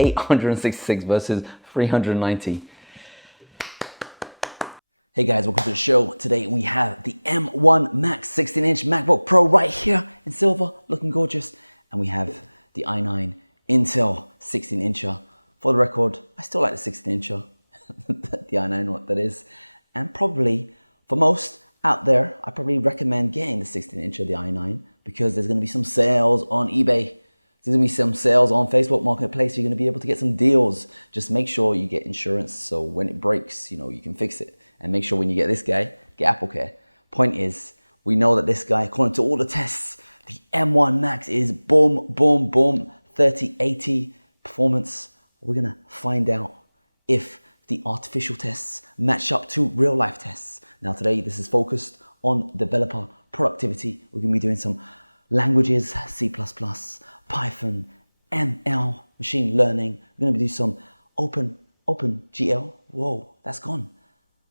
866 versus 390. Hey guys, welcome to the show. Today we have the M1 Max 16-inch MacBook Pro right here in silver, looking gorgeous. And we have the i9 Intel 16-incher. For the record, I still like the 16-incher, the i9, what that is. And probably, for most out there, I probably recommend getting the 16-incher, the i9, because there's gonna be some sales on eBay. There's gonna be some sales on Facebook Marketplace. You're gonna be able to get some deals. Just make sure you get insurance so when it breaks, you can fix it. And make sure when you get this guy, get AppleCare. Point is, we know that this guy, according to all the tests, the M1 Max is boom, boom, boom, 3080 performance. We're gonna find out if the artificial tests match up to real life tests. Now today, this is focused on developer productivity. We're gonna be doing some languages, C++, Python, ML, machine learning. We're gonna be doing some OpenGL. Whoa, that's gone.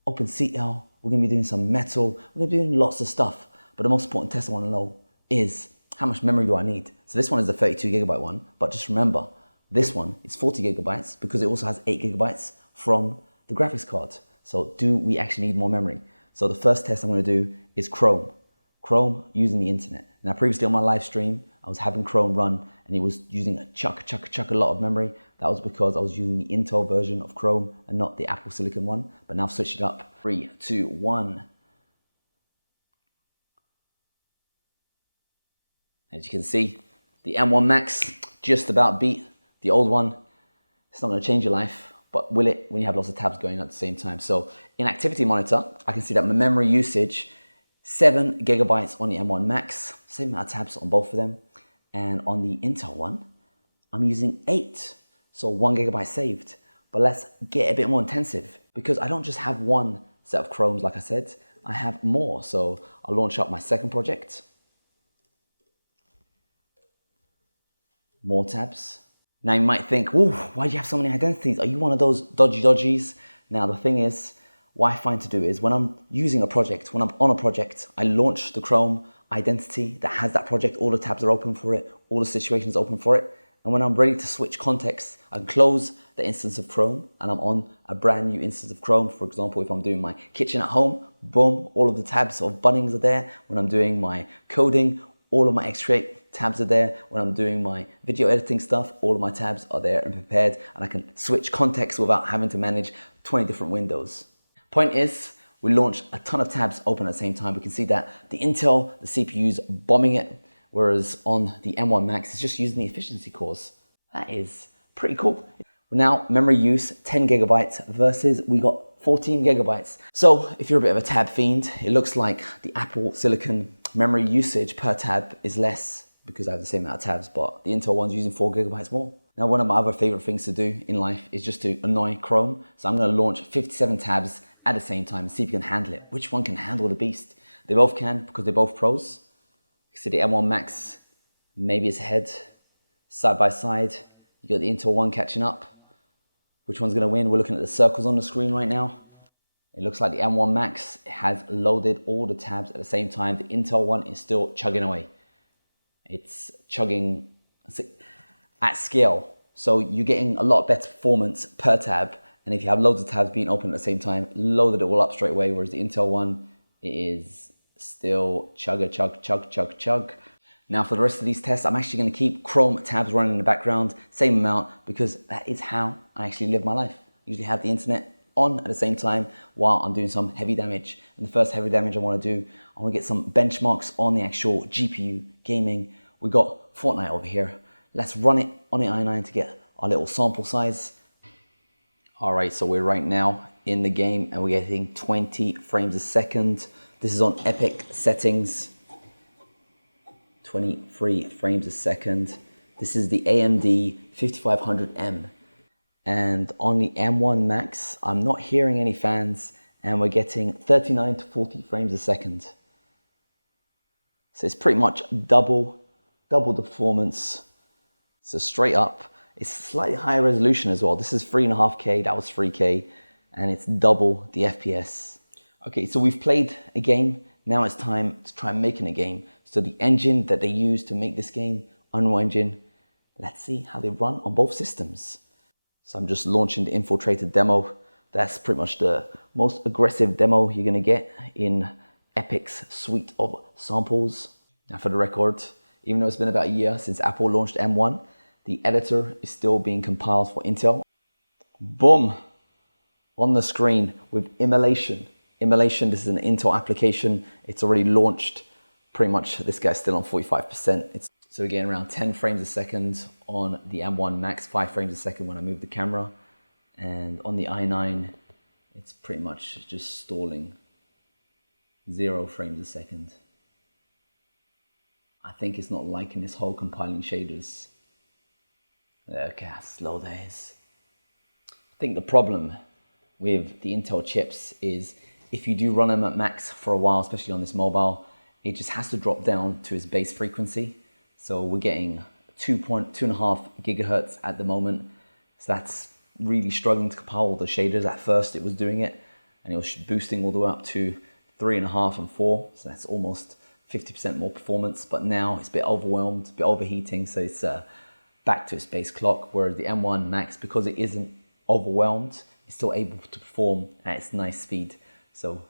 OpenCL, we're gonna be doing some Metal, we're gonna be doing lots of stuff. But the most important test I wanna know is how much memory do I need? So this one is the 32 gigabyte one, but just remember, this one is 40 gigabytes because it also has 8 gigabytes from the graphics card. So do we actually need more memory? So the first test I'm gonna do is Chrome. Chrome using the internet. Now previously on my live stream, I was having Chrome run and it was using a lot of memory. That was because I was using the Intel version of Chrome and not the Apple Silicon one. But now I've switched it up. 3, 2, 1. As you can see, the M1 Max just about beat the old one. It's not going to change your life, but will it when you have lots of tabs going at the same time? So in Activity Monitor, I can see that my memory usage, 7 gigabytes on the M1 Max, same amount of tabs on both of them. And on the Intel one, I'm using 8. So 1 gigabyte saved. But let's get a bit more intensive because I don't just have one set of Chromes, like I said, I have more. So I'll launch up my second project. More tabs. Now you might think, ooh, why do you have so many identities? Are you one of those dodgies? Now the thing is, what I find to do is when I'm using a project, when I'm on a project, I launch the Chrome identity that has that project, all the tabs are open for it, all the situations open for it. And when I'm ready to switch context, I can close the instance of Chrome and I'm on a brand new instance of Chrome. For example, if I'm doing my kitchen at home, boom, all of the tabs of Bunnings are there. When I'm doing my coding, all of my Xcode tabs are there. When I'm doing my video editing stuff, all of my tabs are there and prepared and I can switch context without having to manage 20 different windows. Point is, we launched a ton of tabs open at the same time. We can see that the Intel, the CPU's bombing it. Whereas on the M1 Max, it's just using the efficiency cores. That is pretty cool. Now, memory use, 10 gigabytes versus we got 14 gigabytes. So if you're a bit of a tab fiend, it looks like the Apple Silicon memory usage per tab is less because I have the same amount of tabs, but the Intel one's using 4 gigabytes more. Now, one of my other favorite things to do in life is just to annoy Chrome. So I'm gonna launch 57 tabs at the same time and see if you can handle it. Which one can handle the beast? They both can because they're both pros. So the M1 Max maybe is ahead, side by side. You got the Intel one catching up. Which one's gonna win? We're looking at the circles on the screen right now. It looks like the M1 Max has loaded all the tabs at the same time. The Intel one is still chugging away. It's chugging at scale. So you're getting a lot better performance per tab. And if you have loads of tabs being open at the same time, loaded it all up straight away. Whereas the Intel one is still chug. Now for the rest of these tests, I'm actually gonna keep Chrome tabs running in the background, same amount, because that is how I actually live my life. I usually have the internet on at the same time while I'm doing some heavy damage. And the first heavy damage I wanna do, I wanna get some benchmarks on the actual GPU gaming. We got Fortnite over here. Let's run it on the i9 to get our little sample size. All right, so we're right now in the game and we're getting 20 frames a second. This is on epic settings, 23 frames a second. This is the AMD 5500M. And on the M1 Max, I'm not hearing any fans and we're getting 39 to 40 frames a second. So it's pretty much double the performance. So straight up, it's slightly higher resolution as well. This is 3.5K, that was 3K, and it's double the FPS. Okay, so we've played a game. Now it's time to try making a game. So the engine that they use to make this game, Unreal Engine, let's see how they run on both systems. So I'm just launching the infiltrated demo. That's pretty much the most aggressive demo you're gonna get in Epic's suite of samples. Now for the record, even though it's been about a year since Apple launched M1, the editor is still being compiled for Intel. Boom, on the screen with Immolation. Immolation, this is an Intel application. It's already launched. Pretty much, this guy's still on 45%. So we're getting around 10 frames a second on the M1 Max, 5 frames a second when I move the camera. And on the i9, it's pretty much just stalling 0 frames a second. I think it's not liking this whole compiling shaders. Look how slow that is. I think the problem with the Intel chips is if you do run them at max for a while, especially on this mobile, it just has to drop down to its base frequency. So we're getting 2.5 gigahertz at the moment. So that's really struggling to compile all the shaders. At first it was doing it and it was boosting all the way up to 3.5 and 4. So that's almost 50% more performance. But now it's a bit overwhelmed, a bit overheating. So it's back to its base clock. Whereas the M1 Max, because it isn't overwhelmed, it's still able to perform at its nice speed. So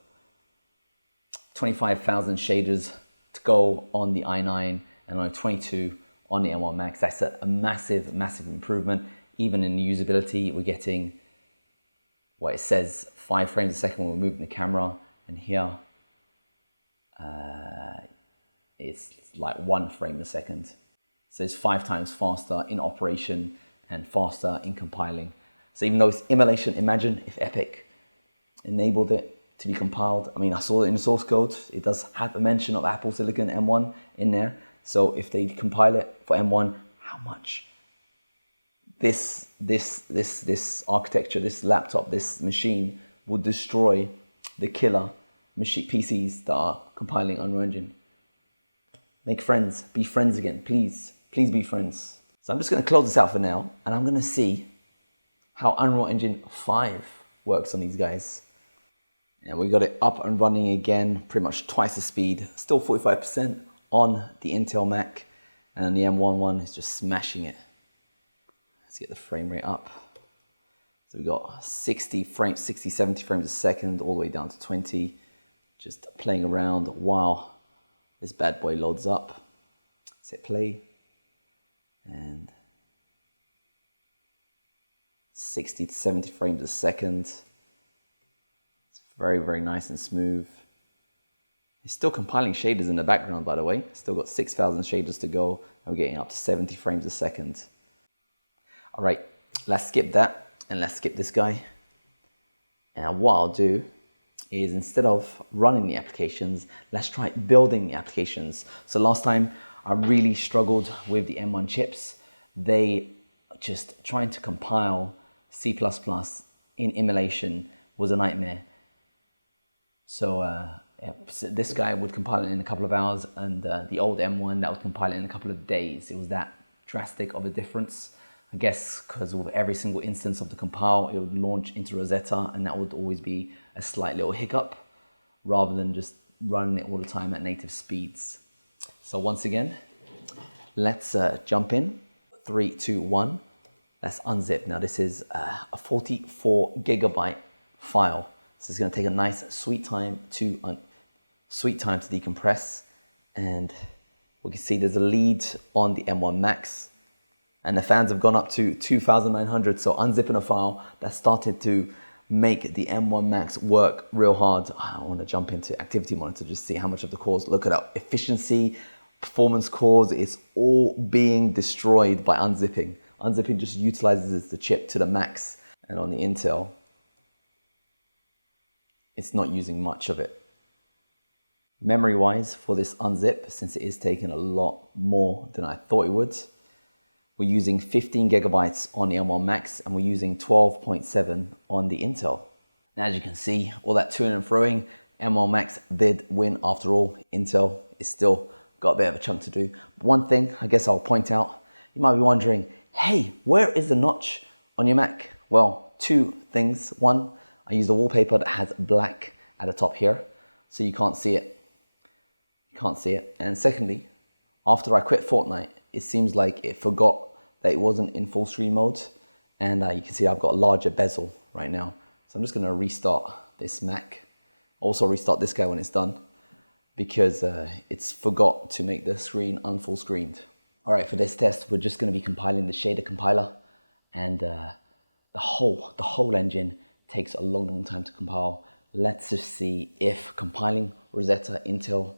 25,000 shaders to go on the i9 and only 22 on the M1 Max. That's a massive, massive improvement. Even in the usability, we're getting what it says 5 frames a second when we're moving the camera, and here it's like 1 frame a second. So it's 5 times faster in operation and faster in compiling. So even though it's Immolation, imagine if Epic enabled it to be compiled. I mean, I saw it in the source code. It does have a mention of Apple Silicon M1 in there. So if they compile it for M1, how much this architecture, this laptop, this machine would destroy the killer machine PCs that are compiling Unreal Engine. Make friends, be friends again, please be friends. So I'm just going to close this out for now, and I'm going to see how Unreal Engine 5 works on these guys. And we got it up and running again, pretty much twice the speed, still 45% on the Intel Mac, and the M1 one is just smashing it. Let's get the frame rate up. So we got 60, 70 frames a second, all the way down to 20, just playing around while this bad boy loads up. Let's hit play, and 60 to 70 frames a second. Very, very nice and smooth. It's still compiling shaders in the background, by the way. Still got 6,000 shaders to go, and we're getting up to 70 frames a second. All right, let's skip that, and let's skip this guy. And what I'll do is, instead of running the applications, let's try building the applications. So last time, I really struggled with the M1 chips. They just trying to compile C++ in Immolation was a nightmare. So this guy would compile it in a couple of hours, and the old M1 that would compile it in a couple of days. It was that drastic of a difference. I guess because with every single instance of the compile, it would launch into Rosetta, and that would always be a slight little hiccup rather than just running it all the time at native speeds. So once again, let's jump in. 3, 2, 1. Let's unzip. Now this is a 44 gigabyte file. So it's going to take a nice sweet time to decompress, and we can see there's a lead on the M1 Max, and the fans have gone up to 2,900. So unzipping a file that started to make the M1 Max work real hard. I want to jump into Activity Monitor just see how much of the cores. Look at that efficiency, performance cores. It's all being destroyed by unzipping. Unzipping just utilizes the chip to the max, and on the Intel, it's not using much of it. Memory wise, for this unzip, since it is taking a lot more than I thought it would, we're using 15 gigabytes on the M1 Max, and we're using 12.7 on the Intel. And as you can see, all that toing and froing, M1 Max did win after all. Intel is still got a bit of a chunk to do. But one thing I guess I'll point out, you might be wondering, hey, where is the notch on your Mac? Well, 2 things. One, I used a wallpaper that has black at the top here, so you can't see it. You can't see it. And secondly, after I quit Fortnite, it seems like it forgot that it wasn't in full screen mode, And you can see I've got a larger bezel right now. So I'm just gonna restart this Mac. Also restart this guy when it's done, because it's forgot to make the screen unfull screened. All right, for this test, we're just gonna be compiling the shader compiler, and the whole engine takes a long time to compile. Let's just see if compiling Rosetta Intel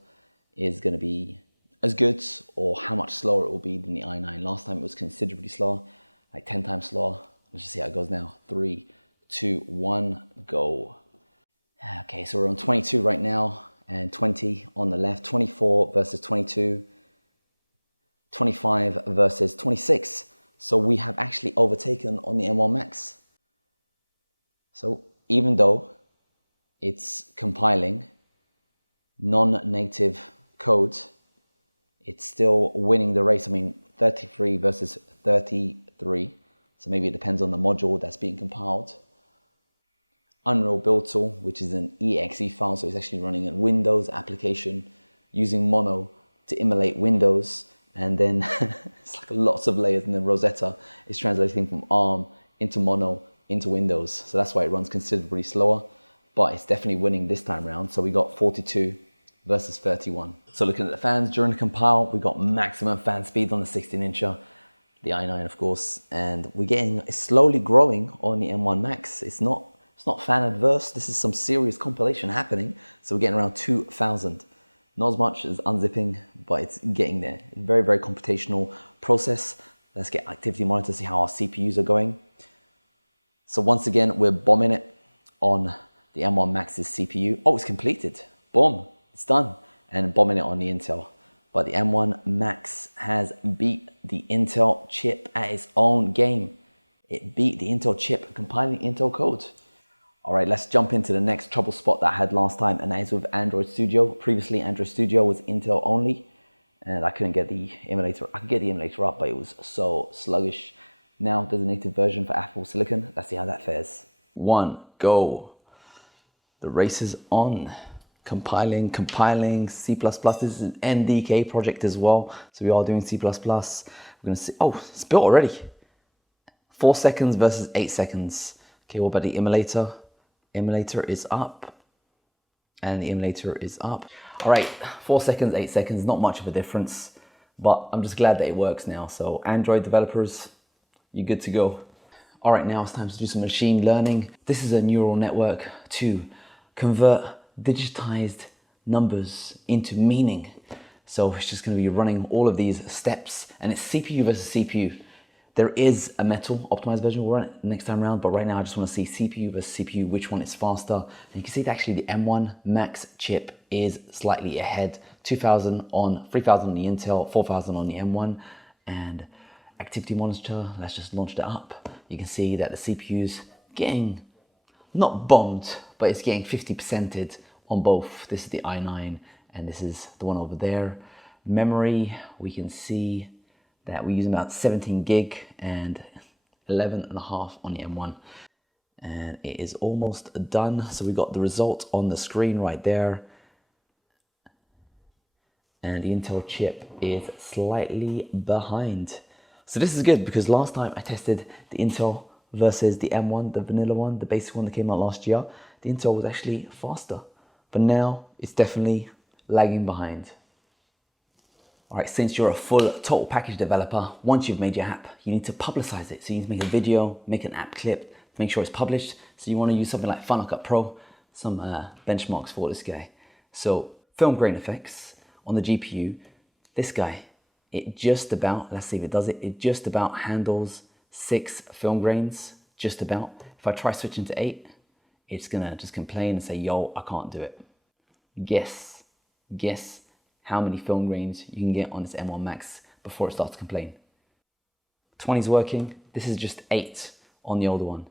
is gonna be as good, or how much slower it will be than the i9. Last time it was considerably slower, like 10 times slower. Let's just see how it goes now. 3, 2, 1, go. Okay, so we're on 22 right now, and 20 on the left, 24 versus 22, 25 versus 26. So we have actually overtaken on the M1 Max. So even though it's compiling non-native code, it's still winning the race. I mean, 33 versus 33. So maybe it depends on the module that's being compiled. Unreal Build Tool, which is an exe file, so it's actually running a Windows application using Mono to emulate Windows, and then it's like lots of layers, and then Rosetta is translating from ARM into Mono into Windows, so that's why it runs considerably slower, but it's definitely winning this time around. So we got 42 versus 31. So looking at the fans during the compile, we got maximum fan speed on the 16-incher, the i9 of course, and it's slowly growing on the M1 Max. It's not fan adverse. This is some serious compilation happening. So we're getting around 2000. Not as much as unzipping, but it's getting there. Very computational process. Let's get activity monitor to see how our CPUs are going. So once again, we're bombing it on the M1 Max's CPU. Oh, it's completed. Boom, it's done. And bombing it on the Intel. But the M1 Max has beat the Intel chip at its own game. It beat the Intel chip compiling Intel code. All right, let's jump into the next trouble spot that I had last time, and that is with Android Studio. Previously, Android Studio was Intel only, and I couldn't get the emulator. I could get the emulator up, but it was so sluggish. Now there's a native version for Apple Silicon. Let's see how that fares. 1, go. The race is on. Compiling C++. This is an NDK project as well, so we are doing C++. We're gonna see. Oh, it's built already. 4 seconds versus 8 seconds. Okay, what about the emulator? Emulator is up, and the emulator is up. All right, 4 seconds, 8 seconds, not much of a difference, but I'm just glad that it works now. So Android developers, you're good to go. All right, now it's time to do some machine learning. This is a neural network to convert digitized numbers into meaning. So it's just gonna be running all of these steps, and it's CPU versus CPU. There is a metal optimized version. We'll run it next time around, but right now I just want to see CPU versus CPU, which one is faster. And you can see that actually the M1 Max chip is slightly ahead. 3000 on 3000 on the Intel, 4000 on the M1. And activity monitor, let's just launch that up. You can see that the CPU's getting, not bombed, but it's getting 50%ed on both. This is the i9 and this is the one over there. Memory, we can see that we're using about 17 gig and 11.5 on the M1. And it is almost done. So we got the result on the screen right there. And the Intel chip is slightly behind. So this is good because last time I tested the Intel versus the M1, the vanilla one, the basic one that came out last year. The Intel was actually faster, but now it's definitely lagging behind. All right, since you're a full total package developer, once you've made your app, you need to publicize it. So you need to make a video, make an app clip, make sure it's published. So you want to use something like Final Cut Pro, some benchmarks for this guy. So film grain effects on the GPU, this guy, it just about, let's see if it does it, it just about handles 6 film grains, just about. If I try switching to 8, it's gonna just complain and say, yo, I can't do it. Guess how many film grains you can get on this M1 Max before it starts to complain. 20's working, this is just 8 on the older one.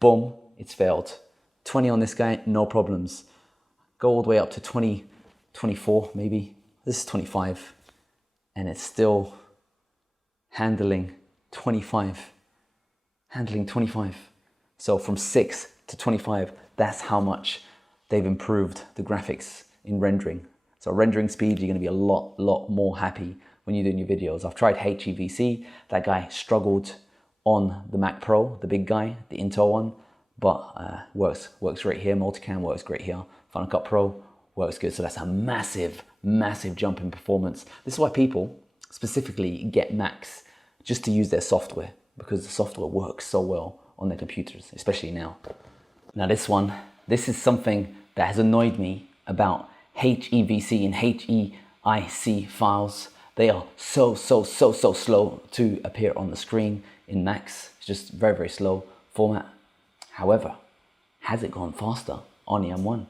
Boom, it's failed. 20 on this guy, no problems. Go all the way up to 20, 24 maybe. This is 25, and it's still handling 25. Handling 25. So from 6 to 25, that's how much they've improved the graphics in rendering. So rendering speed, you're gonna be a lot more happy when you're doing your videos. I've tried HEIC, that guy struggled on the Mac Pro, the big guy, the Intel one, but works great here. Multicam works great here. Final Cut Pro works good. So that's a massive jump in performance. This is why people specifically get Macs just to use their software, because the software works so well on their computers, especially now. Now this is something that has annoyed me about HEVC and HEIC files. They are so slow to appear on the screen in Macs. It's just very slow format. However, has it gone faster on the M1?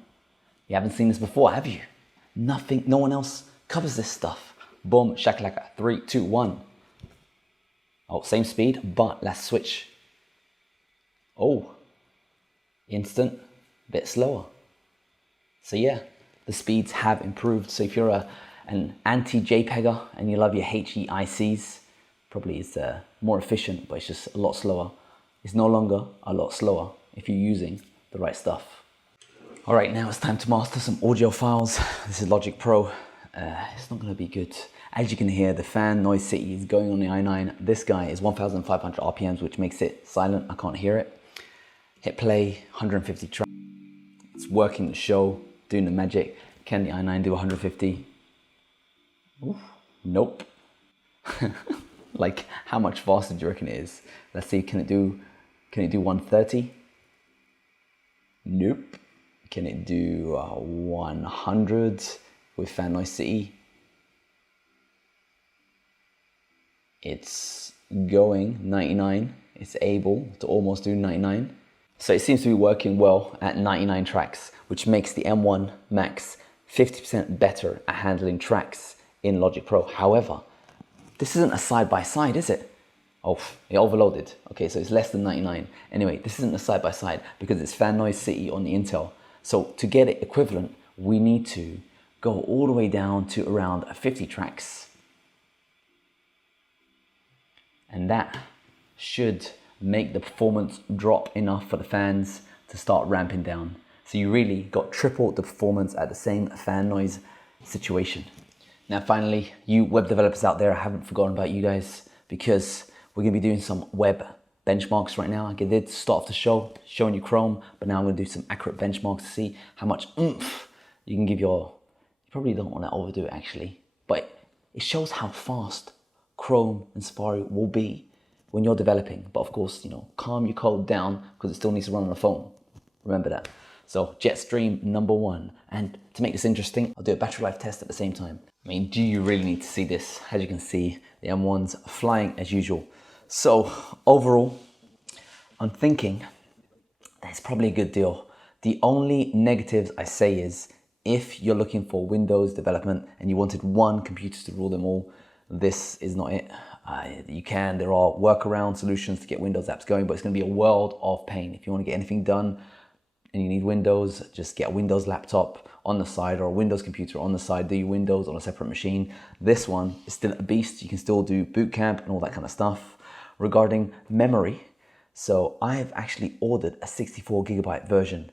You haven't seen this before, have you? Nothing, no one else covers this stuff. Boom, shakalaka, 3, 2, 1. Oh, same speed, but let's switch. Oh, instant, bit slower. So yeah, the speeds have improved. So if you're an anti-JPEGer and you love your HEICs, probably it's more efficient, but it's just a lot slower. It's no longer a lot slower if you're using the right stuff. All right, now it's time to master some audio files. This is Logic Pro. It's not gonna be good. As you can hear, the fan noise city is going on the i9. This guy is 1,500 RPMs, which makes it silent. I can't hear it. Hit play, 150 tracks. It's working the show, doing the magic. Can the i9 do 150? Oof, nope. Like, how much faster do you reckon it is? Let's see, can it do 130? Nope. Can it do 100 with fan noise city? It's going 99. It's able to almost do 99. So it seems to be working well at 99 tracks, which makes the M1 Max 50% better at handling tracks in Logic Pro. However, this isn't a side-by-side, is it? Oh, it overloaded. Okay, so it's less than 99. Anyway, this isn't a side-by-side because it's fan noise city on the Intel. So to get it equivalent, we need to go all the way down to around 50 tracks. And that should make the performance drop enough for the fans to start ramping down. So you really got triple the performance at the same fan noise situation. Now finally, you web developers out there, I haven't forgotten about you guys, because we're gonna be doing some web benchmarks right now. I did start off the show showing you Chrome, but now I'm gonna do some accurate benchmarks to see how much oomph you can give you probably don't want to overdo it actually, but it shows how fast Chrome and Safari will be when you're developing. But of course, you know, calm your code down because it still needs to run on a phone. Remember that. So Jetstream #1. And to make this interesting, I'll do a battery life test at the same time. I mean, do you really need to see this? As you can see, the M1's flying as usual. So overall, I'm thinking that's probably a good deal. The only negatives I say is if you're looking for Windows development and you wanted one computer to rule them all, this is not it. There are workaround solutions to get Windows apps going, but it's gonna be a world of pain. If you wanna get anything done and you need Windows, just get a Windows laptop on the side or a Windows computer on the side, do your Windows on a separate machine. This one is still a beast. You can still do boot camp and all that kind of stuff. Regarding memory, so I've actually ordered a 64GB version,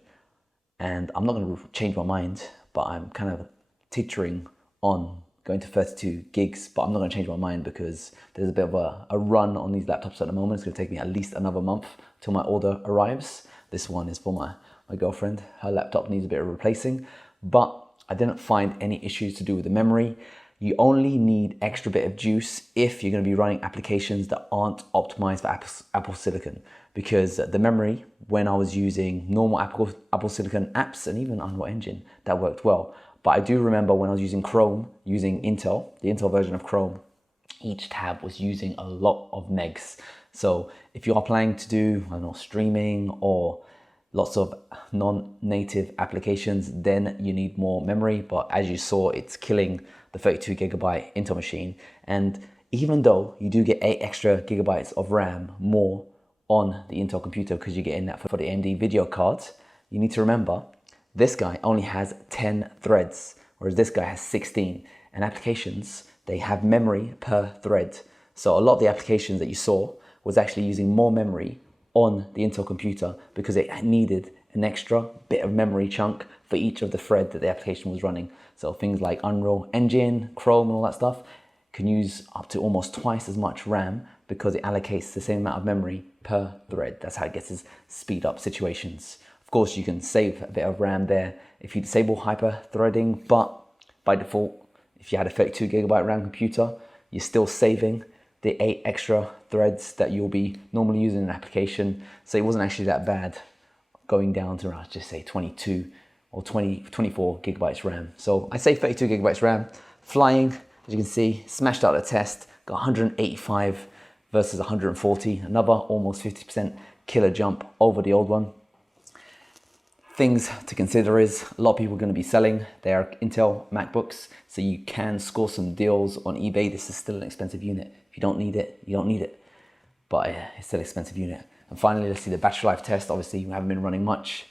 and I'm not gonna change my mind, but I'm kind of teetering on going to 32 gigs, but I'm not gonna change my mind because there's a bit of a run on these laptops at the moment. It's gonna take me at least another month till my order arrives. This one is for my girlfriend. Her laptop needs a bit of replacing, but I didn't find any issues to do with the memory. You only need extra bit of juice if you're gonna be running applications that aren't optimized for Apple Silicon, because the memory, when I was using normal Apple Silicon apps and even Unreal Engine, that worked well. But I do remember when I was using Chrome, using Intel, the Intel version of Chrome, each tab was using a lot of megs. So if you are planning to do, I don't know, streaming or lots of non-native applications, then you need more memory. But as you saw, it's killing the 32GB Intel machine. And even though you do get 8 extra gigabytes of RAM more on the Intel computer because you're getting that for the AMD video cards, you need to remember this guy only has 10 threads, whereas this guy has 16. And applications, they have memory per thread. So a lot of the applications that you saw was actually using more memory on the Intel computer because it needed an extra bit of memory chunk for each of the thread that the application was running. So things like Unreal Engine, Chrome and all that stuff, can use up to almost twice as much RAM because it allocates the same amount of memory per thread. That's how it gets its speed up situations. Of course, you can save a bit of RAM there if you disable hyper threading, but by default, if you had a 32 gigabyte RAM computer, you're still saving the 8 extra threads that you'll be normally using in an application. So it wasn't actually that bad going down to around, just say 22 or 24 gigabytes RAM. So I say 32 gigabytes RAM, flying, as you can see, smashed out the test, got 185 versus 140, another almost 50% killer jump over the old one. Things to consider is a lot of people are going to be selling their Intel MacBooks, so you can score some deals on eBay. This is still an expensive unit. If you don't need it, you don't need it, but it's still an expensive unit. And finally, let's see the battery life test. Obviously, we haven't been running much.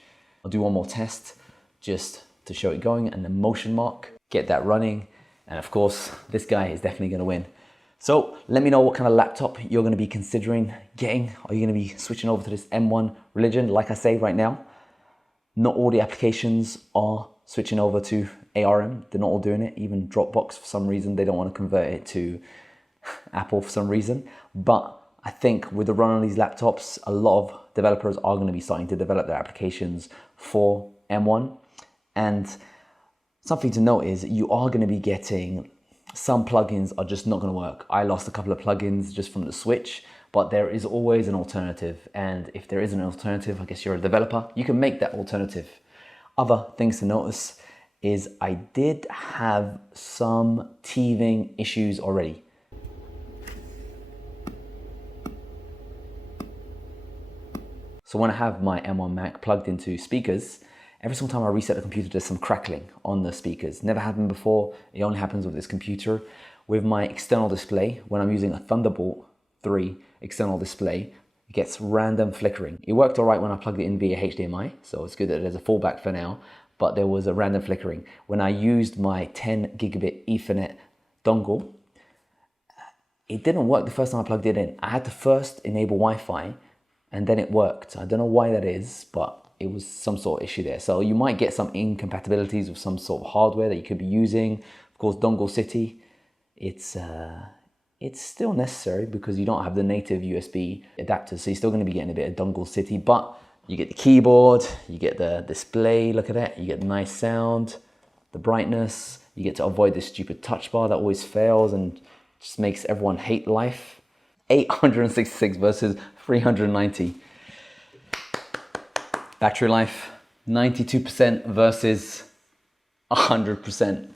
I'll do one more test just to show it going, and the motion mark, get that running. And of course, this guy is definitely going to win. So let me know what kind of laptop you're going to be considering getting. Are you going to be switching over to this M1 religion? Like I say right now, not all the applications are switching over to ARM. They're not all doing it. Even Dropbox, for some reason, they don't want to convert it to Apple for some reason. But I think with the run on these laptops, a lot of developers are going to be starting to develop their applications for M1. And something to note is you are going to be getting some plugins are just not going to work. I lost a couple of plugins just from the switch, but there is always an alternative. And if there is an alternative, I guess you're a developer, you can make that alternative. Other things to notice is I did have some teething issues already. So when I have my M1 Mac plugged into speakers, every single time I reset the computer, there's some crackling on the speakers. Never happened before. It only happens with this computer. With my external display, when I'm using a Thunderbolt 3 external display, it gets random flickering. It worked all right when I plugged it in via HDMI, so it's good that there's a fallback for now, but there was a random flickering. When I used my 10 gigabit Ethernet dongle, it didn't work the first time I plugged it in. I had to first enable Wi-Fi, and then it worked. I don't know why that is, but it was some sort of issue there. So you might get some incompatibilities with some sort of hardware that you could be using. Of course, Dongle City, it's still necessary because you don't have the native USB adapter. So you're still going to be getting a bit of Dongle City, but you get the keyboard, you get the display, look at that. You get the nice sound, the brightness. You get to avoid this stupid touch bar that always fails and just makes everyone hate life. 866 versus 390. Battery life, 92% versus 100%.